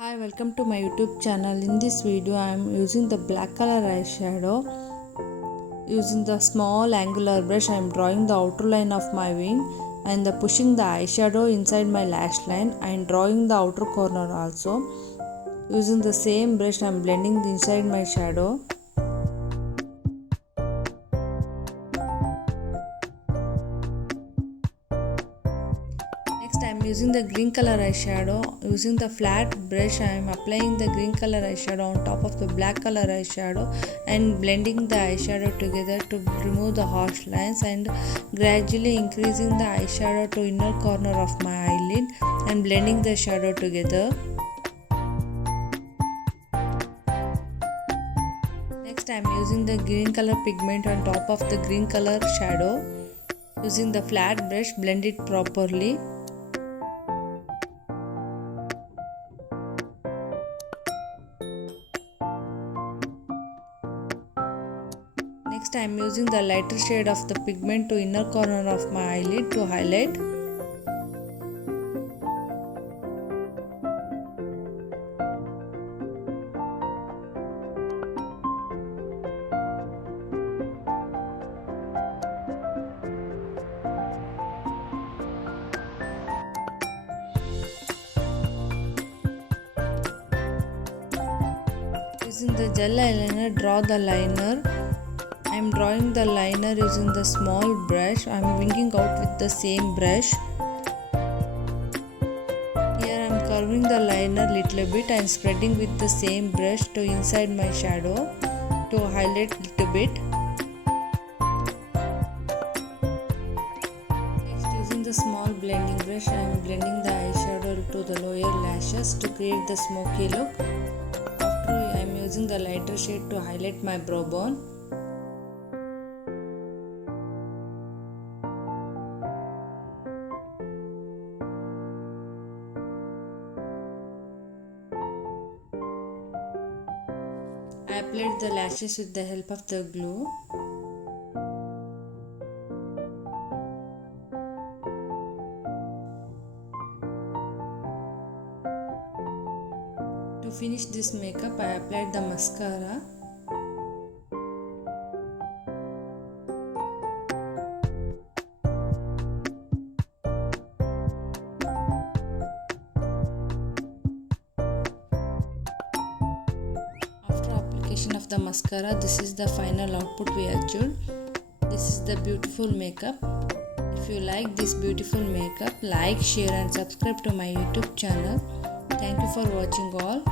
Hi, welcome to my YouTube channel. In this video I am using the black color eyeshadow. Using the small angular brush I am drawing the outer line of my wing and pushing the eyeshadow inside my lash line and drawing the outer corner also. Using the same brush I am blending inside my shadow. Next I am using the green color eyeshadow. Using the flat brush I am applying the green color eyeshadow on top of the black color eyeshadow and blending the eyeshadow together to remove the harsh lines and gradually increasing the eyeshadow to inner corner of my eyelid and blending the shadow together. Next I am using the green color pigment on top of the green color shadow. Using the flat brush blend it properly. Next I am using the lighter shade of the pigment to inner corner of my eyelid to highlight. Using the gel eyeliner, draw the liner. I am drawing the liner using the small brush. I am winging out with the same brush. Here I am curving the liner little bit and spreading with the same brush to inside my shadow to highlight little bit. Next, using the small blending brush, I am blending the eyeshadow to the lower lashes to create the smoky look. After I am using the lighter shade to highlight my brow bone. I applied the lashes with the help of the glue. To finish this makeup, I applied the mascara. Of the mascara, this is the final output we achieved. This is the beautiful makeup. If you like this beautiful makeup, like, share and subscribe to my YouTube channel. Thank you for watching all.